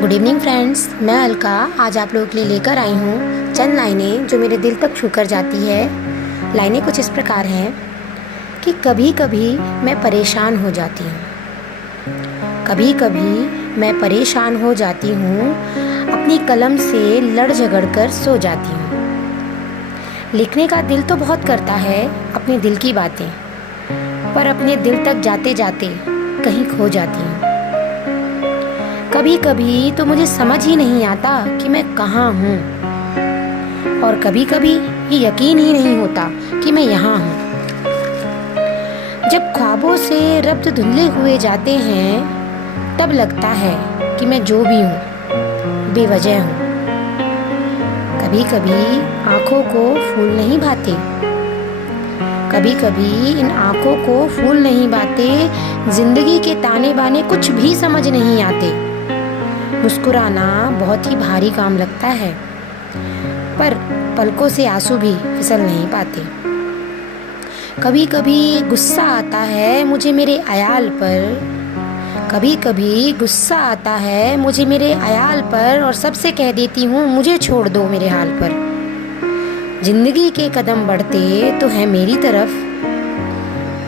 Good evening friends, मैं अलका आज आप लोगों के लिए लेकर आई हूँ चंद लाइनें जो मेरे दिल तक छू कर जाती है। लाइनें कुछ इस प्रकार हैं कि कभी कभी मैं परेशान हो जाती हूँ, कभी कभी मैं परेशान हो जाती हूँ, अपनी कलम से लड़ झगड़ कर सो जाती हूँ। लिखने का दिल तो बहुत करता है अपने दिल की बातें, पर अपने दिल तक जाते जाते कहीं खो जाती हूँ। कभी कभी तो मुझे समझ ही नहीं आता कि मैं कहाँ हूँ, और कभी कभी ये यकीन ही नहीं होता कि मैं यहाँ हूँ। जब ख्वाबों से रब्त धुंधले हुए जाते हैं, तब लगता है कि मैं जो भी हूँ बेवजह हूँ। कभी कभी आँखों को फूल नहीं भाते, कभी कभी इन आँखों को फूल नहीं भाते, जिंदगी के ताने बाने कुछ भी समझ नहीं आते। मुस्कुराना बहुत ही भारी काम लगता है, पर पलकों से आंसू भी फिसल नहीं पाते। कभी कभी गुस्सा आता है मुझे मेरे अयाल पर, कभी कभी गुस्सा आता है मुझे मेरे अयाल पर, और सबसे कह देती हूँ मुझे छोड़ दो मेरे हाल पर। जिंदगी के कदम बढ़ते तो है मेरी तरफ,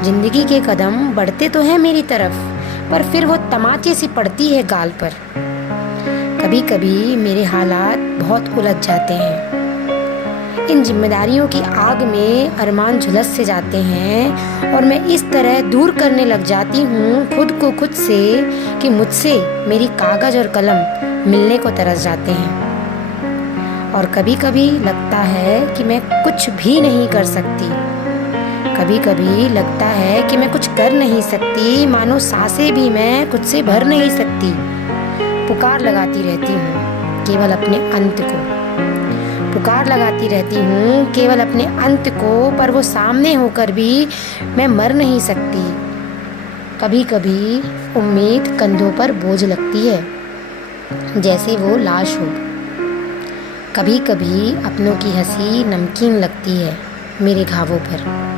जिंदगी के कदम बढ़ते तो है मेरी तरफ, पर फिर वो तमाचे सी पड़ती है गाल पर। कभी कभी मेरे हालात बहुत उलझ जाते हैं, इन जिम्मेदारियों की आग में अरमान झुलस से जाते हैं, और मैं इस तरह दूर करने लग जाती हूँ खुद को खुद से कि मुझसे मेरी कागज़ और कलम मिलने को तरस जाते हैं। और कभी कभी लगता है कि मैं कुछ भी नहीं कर सकती, कभी कभी लगता है कि मैं कुछ कर नहीं सकती, मानो सांसें भी मैं खुद से भर नहीं सकती। पुकार लगाती रहती हूँ केवल अपने अंत को, पुकार लगाती रहती हूँ केवल अपने अंत को, पर वो सामने होकर भी मैं मर नहीं सकती। कभी कभी उम्मीद कंधों पर बोझ लगती है जैसे वो लाश हो, कभी कभी अपनों की हंसी नमकीन लगती है मेरे घावों पर।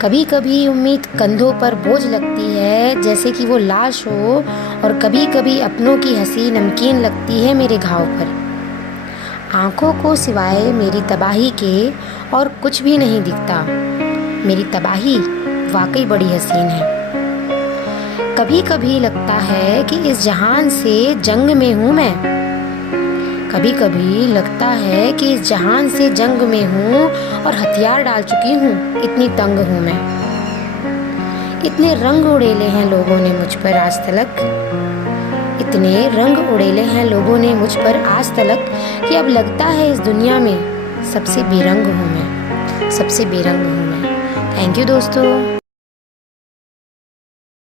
कभी कभी उम्मीद कंधों पर बोझ लगती है जैसे कि वो लाश हो, और कभी कभी अपनों की हंसी नमकीन लगती है मेरे घाव पर। आँखों को सिवाय मेरी तबाही के और कुछ भी नहीं दिखता, मेरी तबाही वाकई बड़ी हसीन है। कभी कभी लगता है कि इस जहान से जंग में हूँ मैं, कभी कभी लगता है कि इस जहान से जंग में हूँ और हथियार डाल चुकी हूँ, इतनी तंग हूँ मैं। इतने रंग उड़ेले हैं लोगों ने मुझ पर आज तलक, इतने रंग उड़ेले हैं लोगों ने मुझ पर आज तलक, कि अब लगता है इस दुनिया में सबसे बेरंग हूँ मैं, सबसे बेरंग हूँ मैं। थैंक यू दोस्तों।